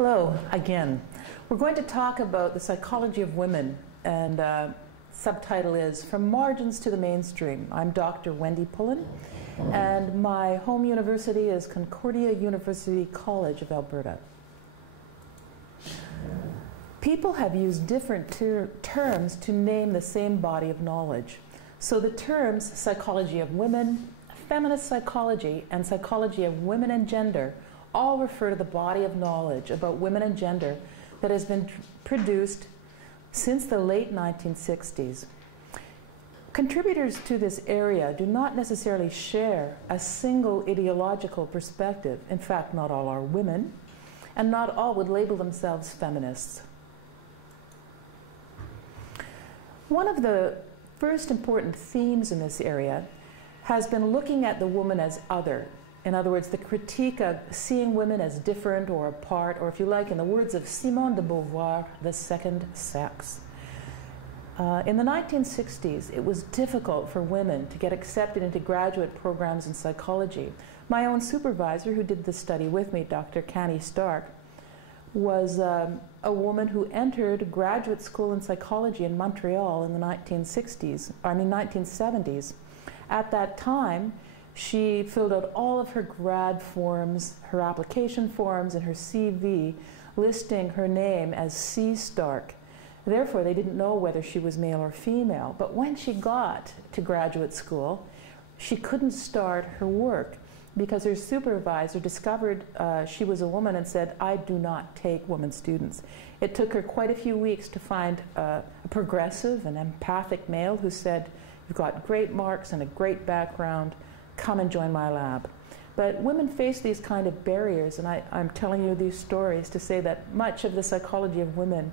Hello again. We're going to talk about the psychology of women, and subtitle is From Margins to the Mainstream. I'm Dr. Wendy Pullen, and my home university is Concordia University College of Alberta. People have used different terms to name the same body of knowledge. So the terms psychology of women, feminist psychology, and psychology of women and gender all refer to the body of knowledge about women and gender that has been produced since the late 1960s. Contributors to this area do not necessarily share a single ideological perspective. In fact, not all are women, and not all would label themselves feminists. One of the first important themes in this area has been looking at the woman as other. In other words, the critique of seeing women as different or apart, or if you like, in the words of Simone de Beauvoir, the second sex. In the 1960s, it was difficult for women to get accepted into graduate programs in psychology. My own supervisor, who did the study with me, Dr. Canny Stark, was a woman who entered graduate school in psychology in Montreal in the 1970s. At that time, she filled out all of her grad forms, her application forms, and her CV, listing her name as C. Stark. Therefore, they didn't know whether she was male or female. But when she got to graduate school, she couldn't start her work because her supervisor discovered she was a woman and said, "I do not take women students." It took her quite a few weeks to find a progressive and empathic male who said, "You've got great marks and a great background. Come and join my lab." But women face these kind of barriers, and I'm telling you these stories to say that much of the psychology of women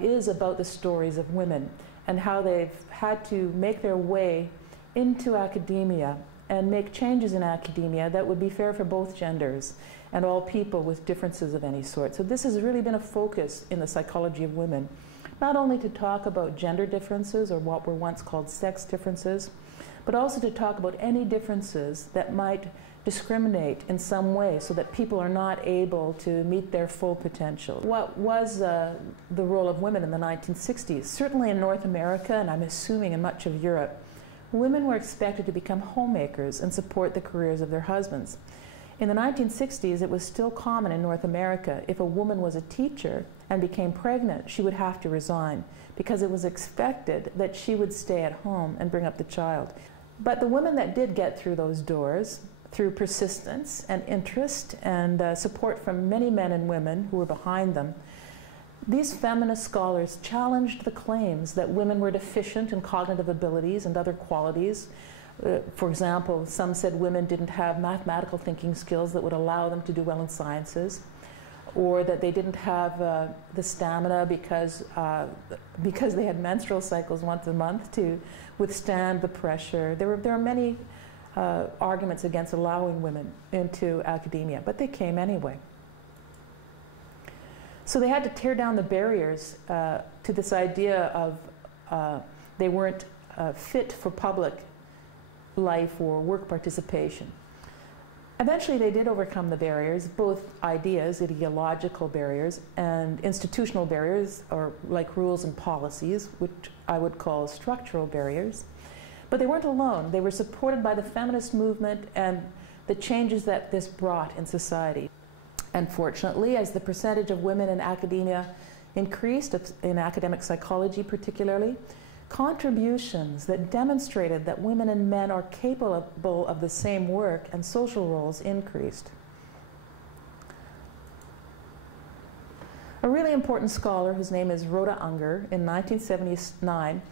is about the stories of women and how they've had to make their way into academia and make changes in academia that would be fair for both genders and all people with differences of any sort. So this has really been a focus in the psychology of women, not only to talk about gender differences or what were once called sex differences, but also to talk about any differences that might discriminate in some way so that people are not able to meet their full potential. What was the role of women in the 1960s? Certainly in North America, and I'm assuming in much of Europe, women were expected to become homemakers and support the careers of their husbands. In the 1960s, it was still common in North America, if a woman was a teacher and became pregnant, she would have to resign because it was expected that she would stay at home and bring up the child. But the women that did get through those doors, through persistence and interest and support from many men and women who were behind them, these feminist scholars challenged the claims that women were deficient in cognitive abilities and other qualities. For example, some said women didn't have mathematical thinking skills that would allow them to do well in sciences, or that they didn't have the stamina because they had menstrual cycles once a month to withstand the pressure. There are many arguments against allowing women into academia, but they came anyway. So they had to tear down the barriers to this idea of they weren't fit for public life or work participation. Eventually they did overcome the barriers, both ideas, ideological barriers, and institutional barriers, or like rules and policies, which I would call structural barriers. But they weren't alone. They were supported by the feminist movement and the changes that this brought in society. Unfortunately, as the percentage of women in academia increased, in academic psychology particularly, contributions that demonstrated that women and men are capable of the same work and social roles increased. A really important scholar, whose name is Rhoda Unger, in 1979,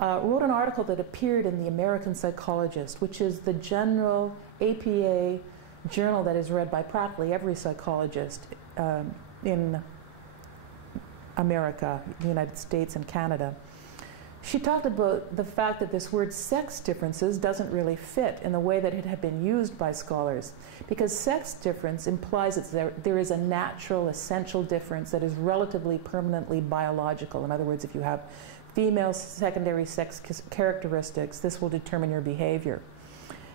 wrote an article that appeared in the American Psychologist, which is the general APA journal that is read by practically every psychologist in America, the United States, and Canada. She talked about the fact that this word sex differences doesn't really fit in the way that it had been used by scholars, because sex difference implies that there is a natural, essential difference that is relatively permanently biological. In other words, if you have female secondary sex characteristics, this will determine your behavior.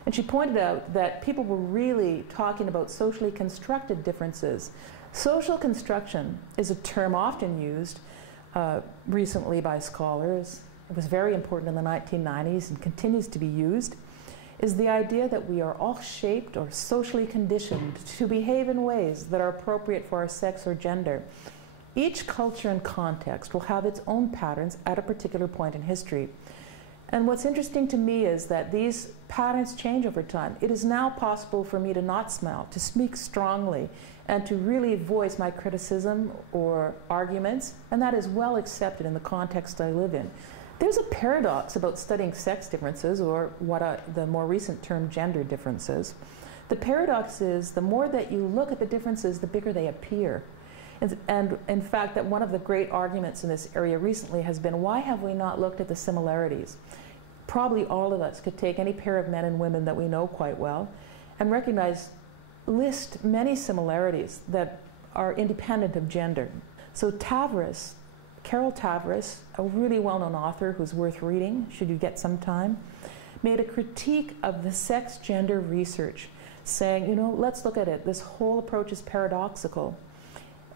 And she pointed out that people were really talking about socially constructed differences Social construction is a term often used recently by scholars. It was very important in the 1990s and continues to be used, is the idea that we are all shaped or socially conditioned to behave in ways that are appropriate for our sex or gender. Each culture and context will have its own patterns at a particular point in history. And what's interesting to me is that these patterns change over time. It is now possible for me to not smile, to speak strongly, and to really voice my criticism or arguments, and that is well accepted in the context I live in. There's a paradox about studying sex differences, or the more recent term gender differences. The paradox is the more that you look at the differences, the bigger they appear. And in fact, that one of the great arguments in this area recently has been, why have we not looked at the similarities? Probably all of us could take any pair of men and women that we know quite well and list many similarities that are independent of gender. So Tavris, Carol Tavris, a really well-known author who's worth reading, should you get some time, made a critique of the sex-gender research, saying, you know, let's look at it. This whole approach is paradoxical.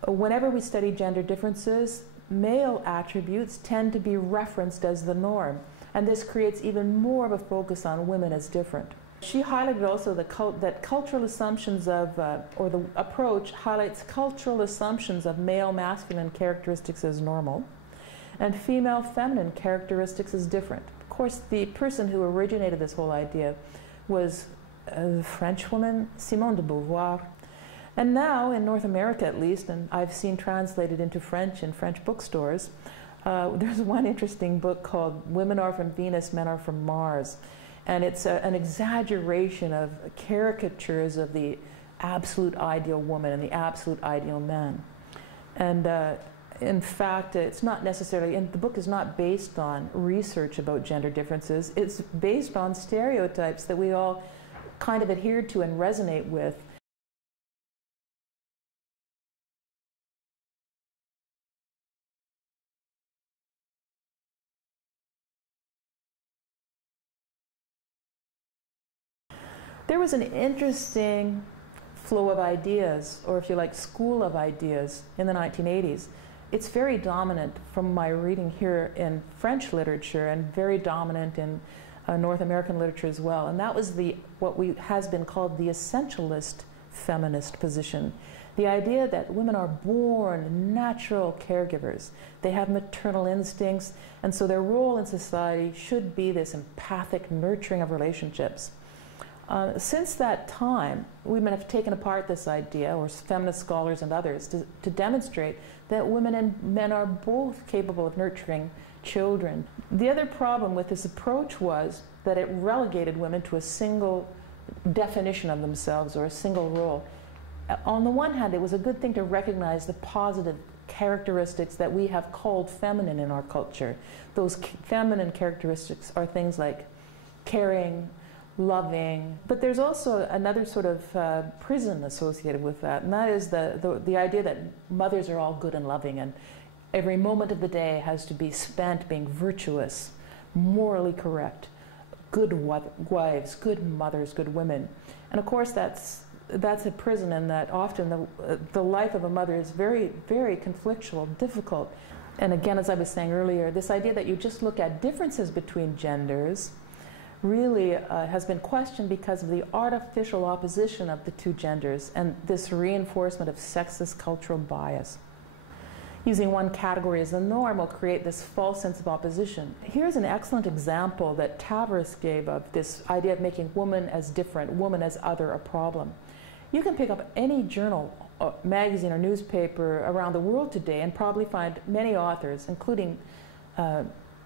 Whenever we study gender differences, male attributes tend to be referenced as the norm, and this creates even more of a focus on women as different. She highlighted also that cultural assumptions of, or the approach highlights cultural assumptions of male masculine characteristics as normal, and female feminine characteristics as different. Of course, the person who originated this whole idea was a French woman, Simone de Beauvoir. And now, in North America at least, and I've seen translated into French in French bookstores, there's one interesting book called Women Are from Venus, Men Are from Mars. And it's an exaggeration of caricatures of the absolute ideal woman and the absolute ideal man. And in fact, it's not necessarily, and the book is not based on research about gender differences. It's based on stereotypes that we all kind of adhere to and resonate with. There was an interesting flow of ideas, or if you like, school of ideas in the 1980s. It's very dominant from my reading here in French literature and very dominant in North American literature as well. And that was what has been called the essentialist feminist position. The idea that women are born natural caregivers. They have maternal instincts, and so their role in society should be this empathic nurturing of relationships. Since that time, women have taken apart this idea, or feminist scholars and others, to demonstrate that women and men are both capable of nurturing children. The other problem with this approach was that it relegated women to a single definition of themselves or a single role. On the one hand, it was a good thing to recognize the positive characteristics that we have called feminine in our culture. Those feminine characteristics are things like caring, loving, but there's also another sort of prison associated with that, and that is the idea that mothers are all good and loving, and every moment of the day has to be spent being virtuous, morally correct, good wives, good mothers, good women. And of course that's a prison, and that often the life of a mother is very, very conflictual, difficult. And again, as I was saying earlier, this idea that you just look at differences between genders really has been questioned because of the artificial opposition of the two genders and this reinforcement of sexist cultural bias. Using one category as the norm will create this false sense of opposition. Here's an excellent example that Tavris gave of this idea of making woman as different, woman as other, a problem. You can pick up any journal, magazine, or newspaper around the world today and probably find many authors, including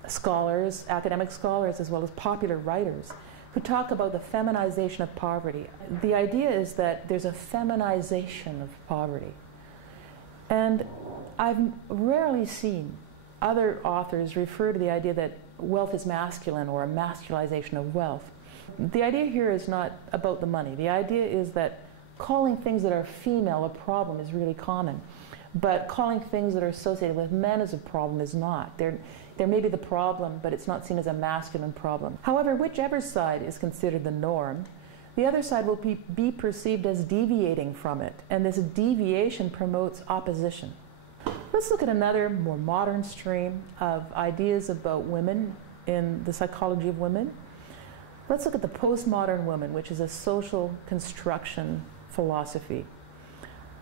scholars, academic scholars, as well as popular writers, who talk about the feminization of poverty. The idea is that there's a feminization of poverty. And I've rarely seen other authors refer to the idea that wealth is masculine or a masculization of wealth. The idea here is not about the money. The idea is that calling things that are female a problem is really common, but calling things that are associated with men as a problem is not. There may be the problem, but it's not seen as a masculine problem. However, whichever side is considered the norm, the other side will be perceived as deviating from it, and this deviation promotes opposition. Let's look at another more modern stream of ideas about women in the psychology of women. Let's look at the postmodern woman, which is a social construction philosophy.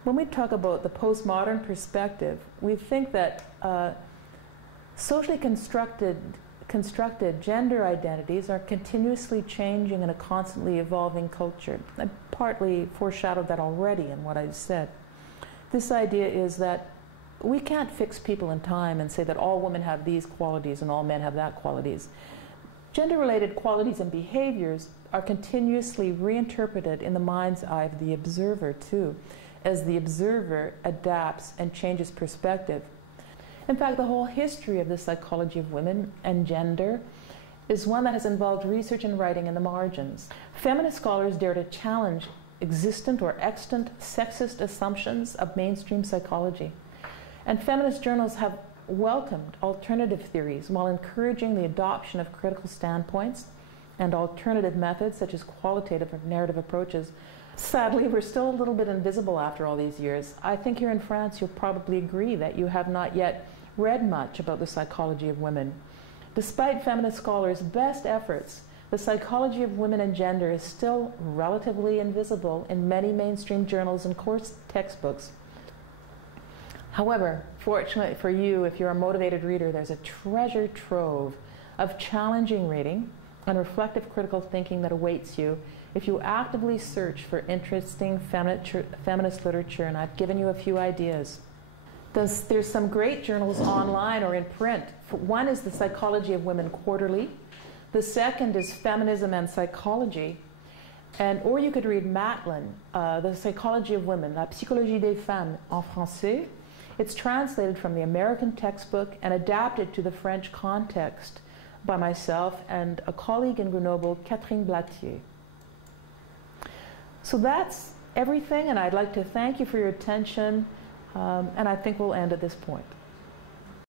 When we talk about the postmodern perspective, we think that socially constructed gender identities are continuously changing in a constantly evolving culture. I partly foreshadowed that already in what I said. This idea is that we can't fix people in time and say that all women have these qualities and all men have that qualities. Gender-related qualities and behaviors are continuously reinterpreted in the mind's eye of the observer too, as the observer adapts and changes perspective. In fact, the whole history of the psychology of women and gender is one that has involved research and writing in the margins. Feminist scholars dare to challenge existent or extant sexist assumptions of mainstream psychology. And feminist journals have welcomed alternative theories while encouraging the adoption of critical standpoints and alternative methods such as qualitative or narrative approaches. Sadly, we're still a little bit invisible after all these years. I think here in France you'll probably agree that you have not yet read much about the psychology of women. Despite feminist scholars' best efforts, the psychology of women and gender is still relatively invisible in many mainstream journals and course textbooks. However, fortunately for you, if you're a motivated reader, there's a treasure trove of challenging reading and reflective critical thinking that awaits you if you actively search for interesting feminist literature, and I've given you a few ideas. There's some great journals online or in print. One is the Psychology of Women Quarterly. The second is Feminism and Psychology. Or you could read Matlin, The Psychology of Women, La Psychologie des Femmes en Français. It's translated from the American textbook and adapted to the French context by myself and a colleague in Grenoble, Catherine Blatier. So that's everything, and I'd like to thank you for your attention, and I think we'll end at this point.